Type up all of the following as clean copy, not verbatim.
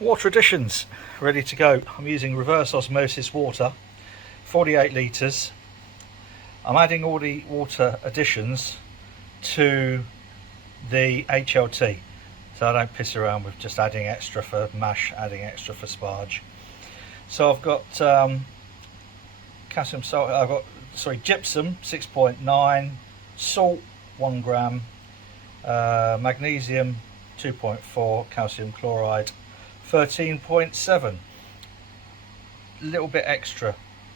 Water additions ready to go. I'm using reverse osmosis water, 48 litres. I'm adding all the water additions to the HLT, so I don't piss around with just adding extra for mash, adding extra for sparge. So I've got calcium salt, gypsum 6.9, salt 1 gram, magnesium 2.4, calcium chloride 13.7, a little bit extra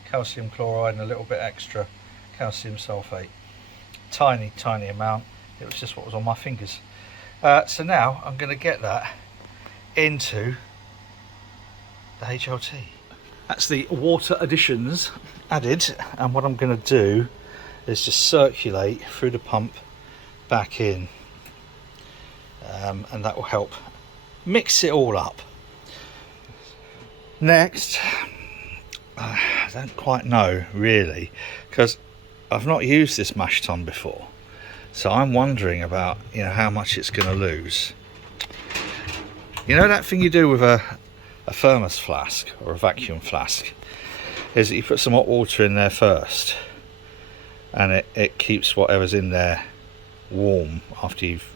calcium chloride and a little bit extra calcium sulfate, tiny amount. It was just what was on my fingers. So now I'm going to get that into the HLT. That's the water additions added, and what I'm going to do is just circulate through the pump back in, and that will help mix it all up. Next, I don't quite know really, because I've not used this mash tun before, so I'm wondering about how much it's going to lose. You know that thing you do with a thermos flask or a vacuum flask, is that you put some hot water in there first, and it keeps whatever's in there warm after you've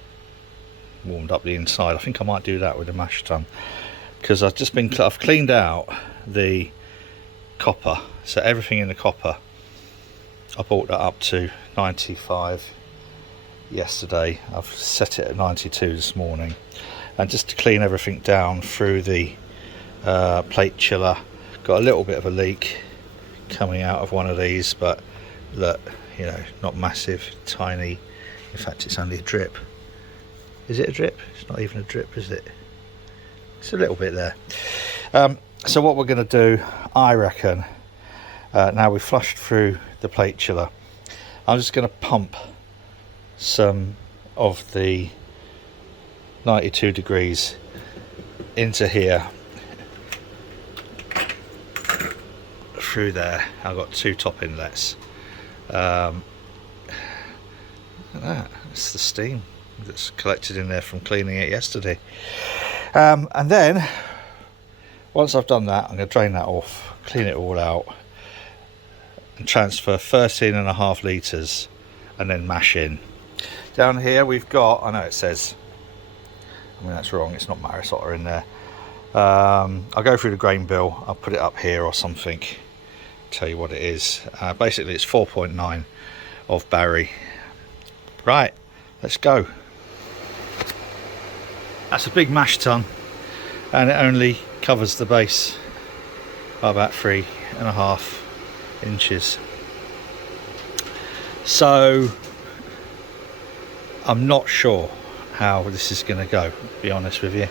warmed up the inside. I think I might do that with the mash tun, because I've cleaned out the copper, so everything in the copper I brought that up to 95 yesterday. I've set it at 92 this morning, and just to clean everything down through the plate chiller, got a little bit of a leak coming out of one of these, but look, not massive, tiny. In fact, it's only a drip. Is it a drip? It's not even a drip, is it? It's a little bit there. So what we're going to do, I reckon, now we've flushed through the plate chiller, I'm just going to pump some of the 92 degrees into here, through there. I've got 2 top inlets. Look at that, it's the steam that's collected in there from cleaning it yesterday. And then once I've done that, I'm going to drain that off, clean it all out, and transfer 13.5 litres, and then mash in. Down here we've got, I know it says, that's wrong, it's not Marisota in there. I'll go through the grain bill, I'll put it up here or something, tell you what it is. Basically it's 4.9 of Barry. Right, let's go. That's a big mash tun, and it only covers the base by about 3.5 inches. So I'm not sure how this is going to go, to be honest with you.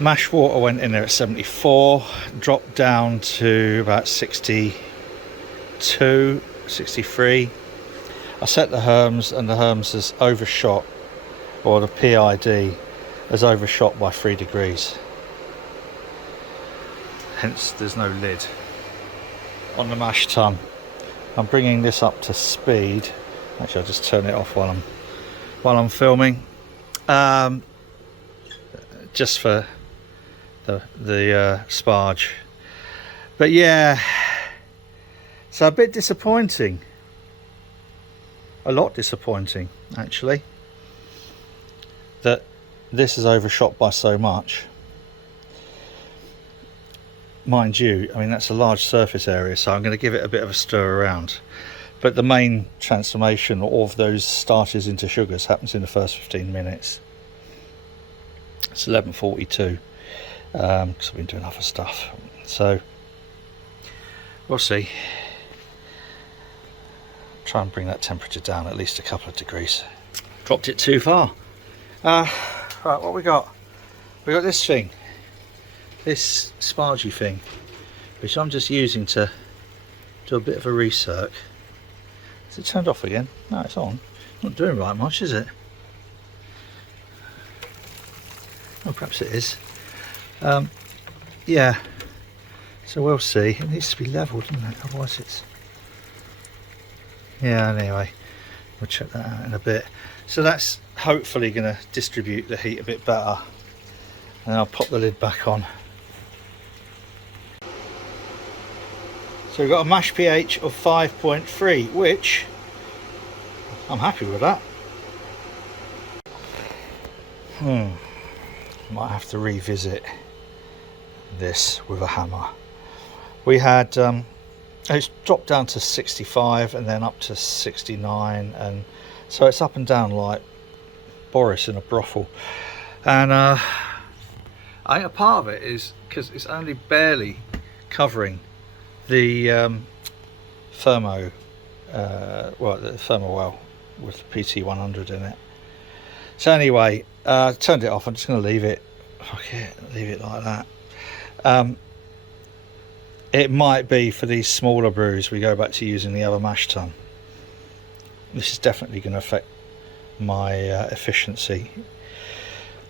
Mash water went in there at 74, dropped down to about 62, 63. I set the Herms, and the Herms has overshot, or the PID has overshot by 3 degrees. Hence there's no lid on the mash tun. I'm bringing this up to speed. Actually, I'll just turn it off while I'm filming, just for the sparge. But yeah, so a bit disappointing, a lot disappointing actually, that this is overshot by so much. Mind you, that's a large surface area, so I'm going to give it a bit of a stir around. But the main transformation of those starches into sugars happens in the first 15 minutes. It's 11:42, because I've been doing other stuff. So we'll see. Try and bring that temperature down at least a couple of degrees. Dropped it too far. Right, what we got? We got this thing, this spargy thing, which I'm just using to do a bit of a recirc. Is it turned off again? No, it's on. Not doing right much, is it? Oh, perhaps it is. Yeah, so we'll see. It needs to be level, doesn't it? Otherwise it's... Yeah, anyway, we'll check that out in a bit. So that's hopefully going to distribute the heat a bit better. and I'll pop the lid back on. So we've got a mash pH of 5.3, which I'm happy with that. Might have to revisit this with a hammer. We had it's dropped down to 65 and then up to 69, and so it's up and down like Boris in a brothel. And I think a part of it is because it's only barely covering the thermo the thermal well with PT100 in it. So anyway, turned it off. I'm just going to leave it. Fuck it, leave it like that. It might be for these smaller brews we go back to using the other mash tun. This is definitely going to affect my efficiency.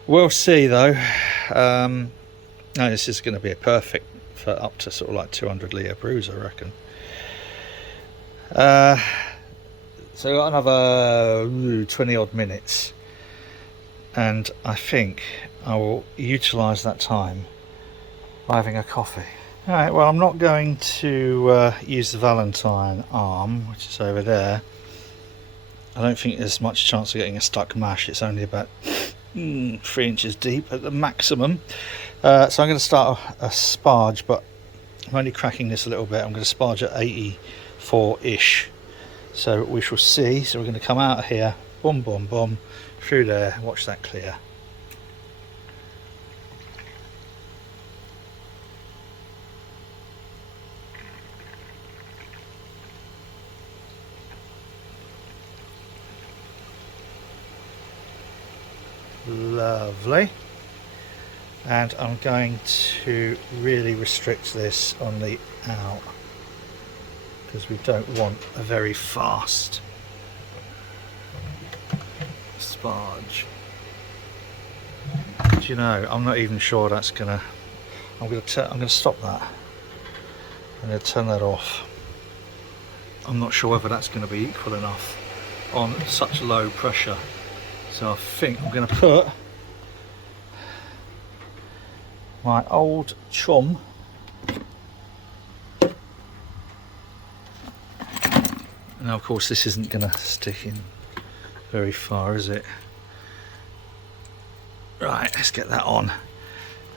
We'll see though. No, this is going to be a perfect for up to sort of like 200 litre brews, I reckon. So I've got another 20 odd minutes, and I think I will utilise that time by having a coffee. Alright, well, I'm not going to use the Valentine arm, which is over there. I don't think there's much chance of getting a stuck mash. It's only about 3 inches deep at the maximum. So I'm going to start a sparge, but I'm only cracking this a little bit. I'm going to sparge at 84-ish. So we shall see. So we're going to come out of here, boom, boom, boom, through there, watch that clear. Lovely. And I'm going to really restrict this on the out, because we don't want a very fast sparge. Do you know, I'm not even sure that's gonna. I'm gonna stop that. I'm gonna turn that off. I'm not sure whether that's going to be equal enough on such low pressure. So I think I'm going to put my old chum now. Of course this isn't going to stick in very far, is it? Right, let's get that on.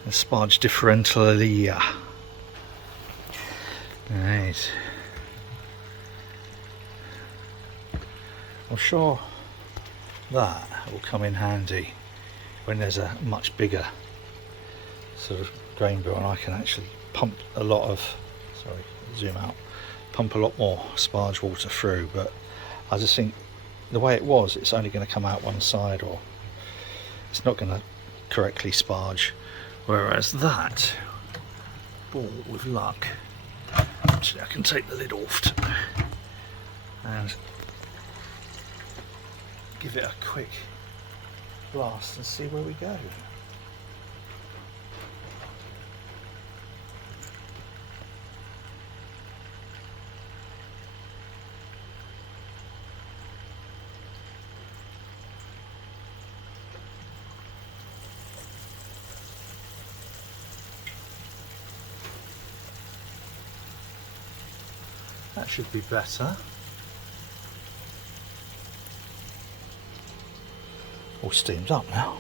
The sparge differentially. Right. I'm sure that will come in handy when there's a much bigger sort of grain bill and I can actually pump a lot of, sorry, zoom out, pump a lot more sparge water through. But I just think the way it was, it's only going to come out one side, or it's not going to correctly sparge, whereas that, with luck, actually I can take the lid off and give it a quick blast and see where we go. That should be better. All steamed up now.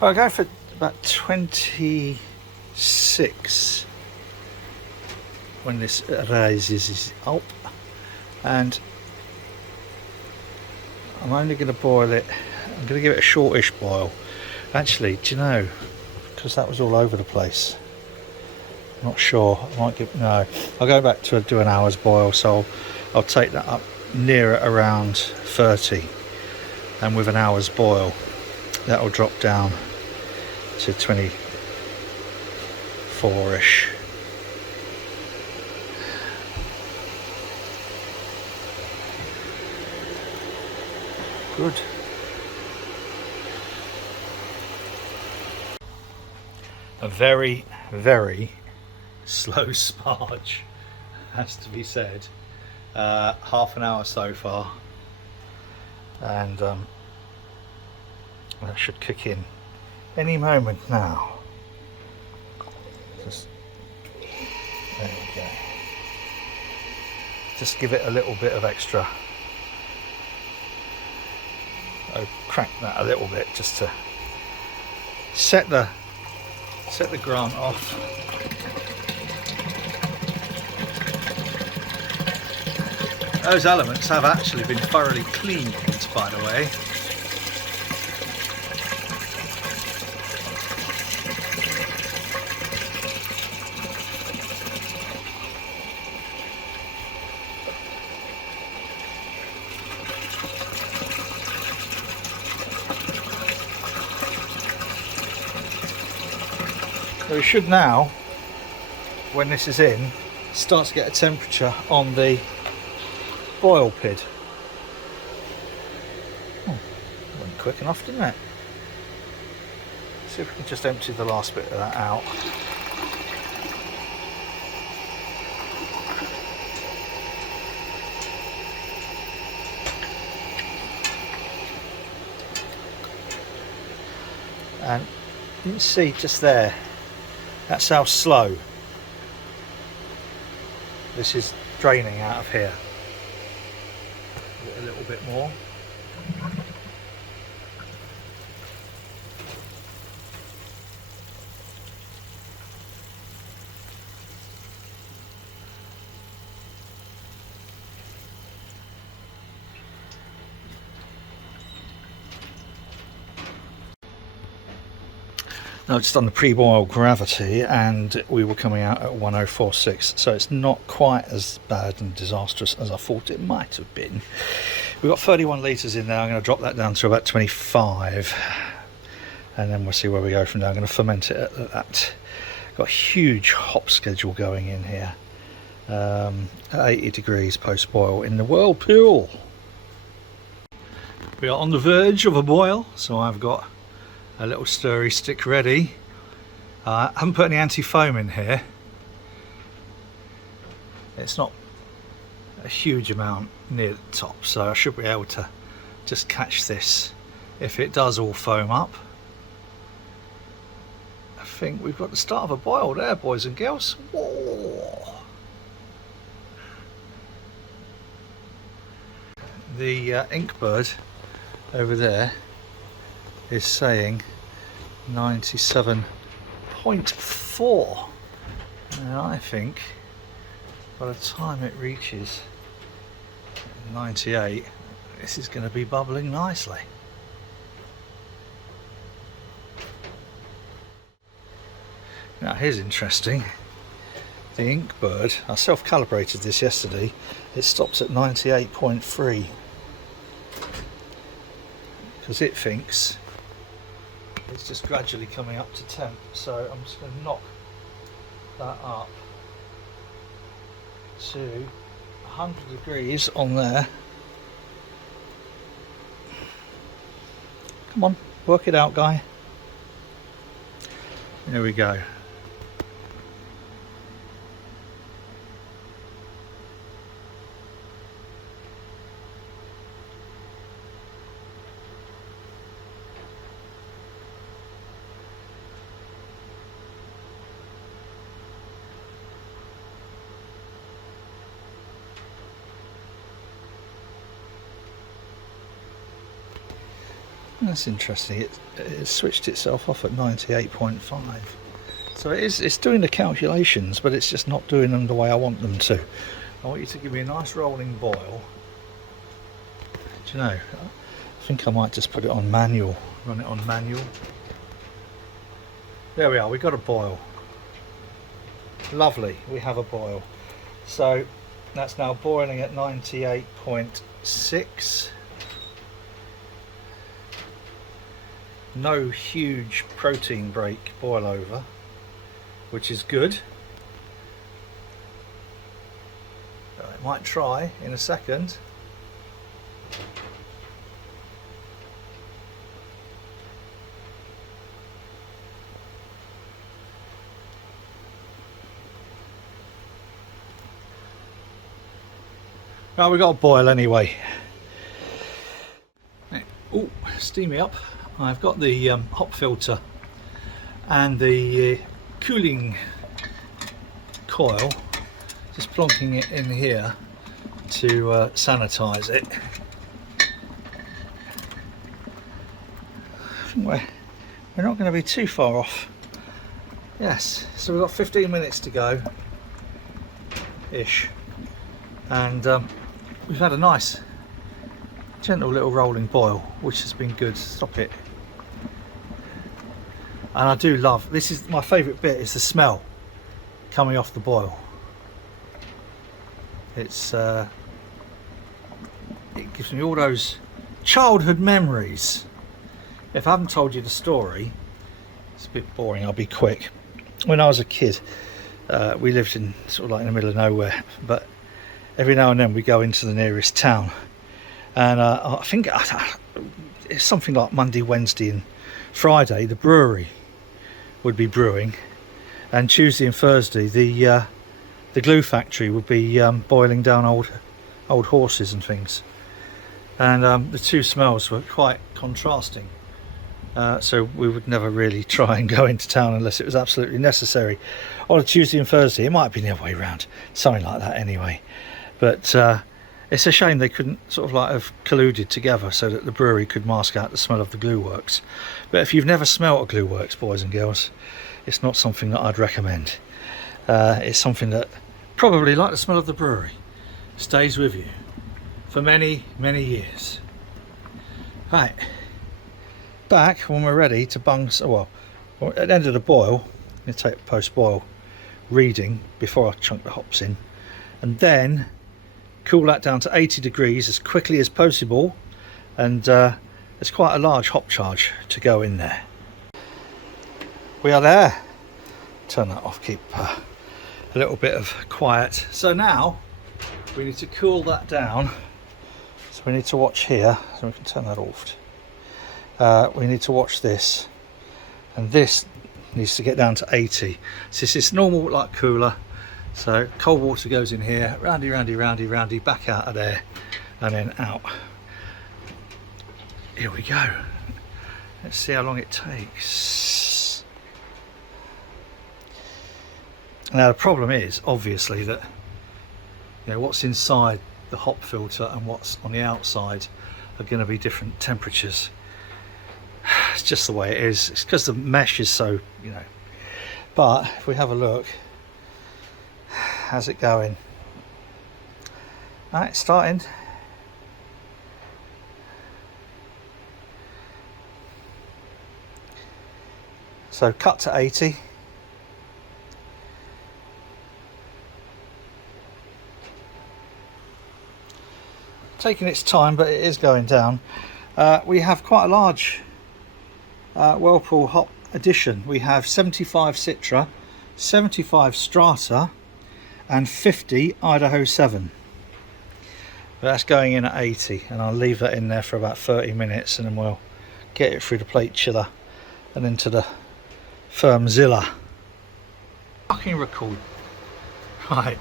I'll go for about 26 when this rises up, and I'm only going to boil it. I'm going to give it a shortish boil. Actually, do you know, because that was all over the place, I'm not sure. I might give, no, I'll go back to do an hour's boil, so I'll take that up near around 30, and with an hour's boil that will drop down to 24ish. Good. A very, very slow sparge, has to be said. Half an hour so far, and That should kick in any moment now. Just, there we go. Just give it a little bit of extra. I'll crank that a little bit just to set the grant off. Those elements have actually been thoroughly cleaned, by the way. So we should now, when this is in, start to get a temperature on the boil pid. Oh, went quick enough, didn't it? See if we can just empty the last bit of that out. And you can see just there, that's how slow this is draining out of here. A little bit more. Now just on the pre-boil gravity, and we were coming out at 1046, so it's not quite as bad and disastrous as I thought it might have been. We've got 31 litres in there. I'm going to drop that down to about 25, and then we'll see where we go from there. I'm going to ferment it at that. Got a huge hop schedule going in here, at 80 degrees post-boil in the whirlpool. We are on the verge of a boil, so I've got a little stirry stick ready. I haven't put any anti-foam in here. It's not a huge amount near the top, so I should be able to just catch this if it does all foam up. I think we've got the start of a boil there, boys and girls. Whoa. The Inkbird over there is saying 97.4, and I think by the time it reaches 98, this is going to be bubbling nicely. Now here's interesting. The Inkbird, I self-calibrated this yesterday, it stops at 98.3 because it thinks it's just gradually coming up to temp, so I'm just going to knock that up to 100 degrees on there. Come on, work it out, guy. There we go. That's interesting. It switched itself off at 98.5. So it's doing the calculations, but it's just not doing them the way I want them to. I want you to give me a nice rolling boil. Do you know, I think I might just put it on manual, run it on manual. There we are, we got a boil. Lovely, we have a boil. So that's now boiling at 98.6. No huge protein break boil over, which is good. I might try in a second. Right, we got a boil anyway. Oh, steamy up. I've got the hop filter and the cooling coil, just plonking it in here to sanitize it. I think we're not going to be too far off. Yes, so we've got 15 minutes to go ish, and we've had a nice gentle little rolling boil, which has been good. Stop it. And I do love, this is my favourite bit, is the smell coming off the boil. It's it gives me all those childhood memories. If I haven't told you the story, it's a bit boring, I'll be quick. When I was a kid, we lived in sort of like in the middle of nowhere, but every now and then we go into the nearest town, and I think it's something like Monday, Wednesday and Friday the brewery would be brewing, and Tuesday and Thursday the glue factory would be boiling down old horses and things, and the two smells were quite contrasting. So we would never really try and go into town unless it was absolutely necessary. On a Tuesday and Thursday, it might have been the other way around, something like that anyway. But it's a shame they couldn't sort of like have colluded together so that the brewery could mask out the smell of the glue works. But if you've never smelt a glue works, boys and girls, it's not something that I'd recommend. It's something that probably, like the smell of the brewery, stays with you for many, many years. Right. Back when we're ready to bung, well, at the end of the boil, I'm going to take a post-boil reading before I chunk the hops in, and then cool that down to 80 degrees as quickly as possible, and there's quite a large hop charge to go in there. We are there. Turn that off, keep a little bit of quiet. So now we need to cool that down, so we need to watch here, so we can turn that off. We need to watch this, and this needs to get down to 80. So this is normal like cooler, so cold water goes in here, roundy, roundy, roundy, roundy, back out of there and then out. Here we go. Let's see how long it takes. Now the problem is obviously that, you know, what's inside the hop filter and what's on the outside are going to be different temperatures. It's just the way it is. It's because the mesh is so, you know. But if we have a look, how's it going? Right, starting. So cut to 80. Taking its time, but it is going down. We have quite a large Whirlpool hop addition. We have 75 Citra, 75 Strata and 50 Idaho 7. But that's going in at 80, and I'll leave that in there for about 30 minutes, and then we'll get it through the plate chiller and into the Firmzilla. Fucking record. Right.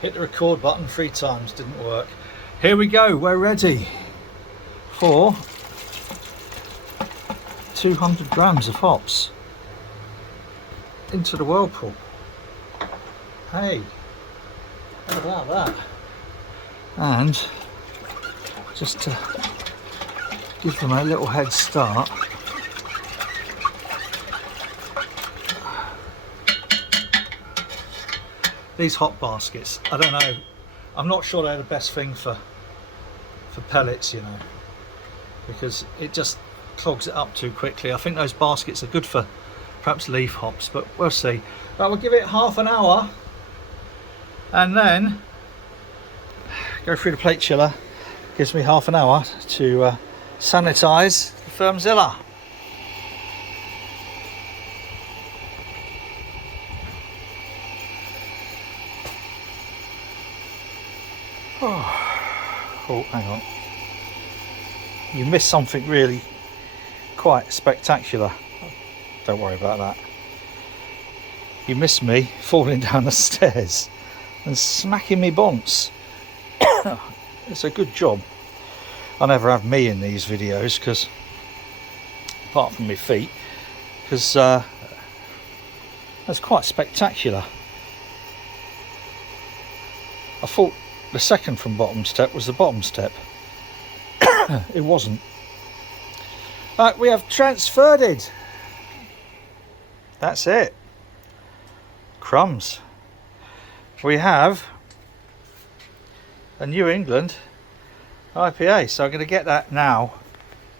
Hit the record button 3 times, didn't work. Here we go, we're ready for 200 grams of hops into the Whirlpool. Hey, how about that? And just to give them a little head start, these hop baskets, I don't know, I'm not sure they're the best thing for pellets, you know, because it just clogs it up too quickly. I think those baskets are good for perhaps leaf hops, but we'll see. But we'll give it half an hour and then go through the plate chiller. Gives me half an hour to sanitize the Firmzilla. Oh, hang on. You missed something really quite spectacular. Don't worry about that. You missed me falling down the stairs and smacking me bonce. It's a good job I never have me in these videos, because apart from my feet, because that's quite spectacular. I thought the second from bottom step was the bottom step. It wasn't. Right, we have transferred it. That's it. Crumbs. We have a New England IPA, so I'm going to get that now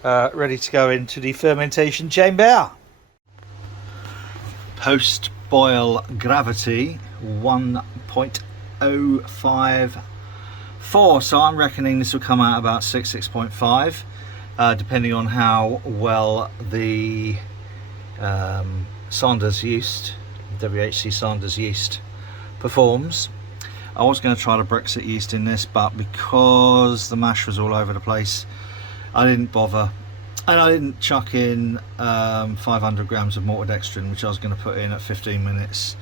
ready to go into the fermentation chamber. Post boil gravity 1.054, so I'm reckoning this will come out about 6.5, depending on how well the Sanders yeast, WHC Sanders yeast, performs. I was going to try the Brexit yeast in this, but because the mash was all over the place, I didn't bother, and I didn't chuck in 500 grams of maltodextrin, which I was going to put in at 15 minutes.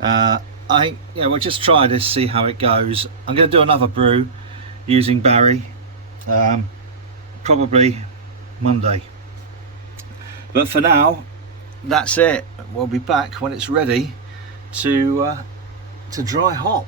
I think, yeah, we'll just try this, see how it goes. I'm going to do another brew using Barry, probably Monday. But for now, that's it. We'll be back when it's ready to dry hop.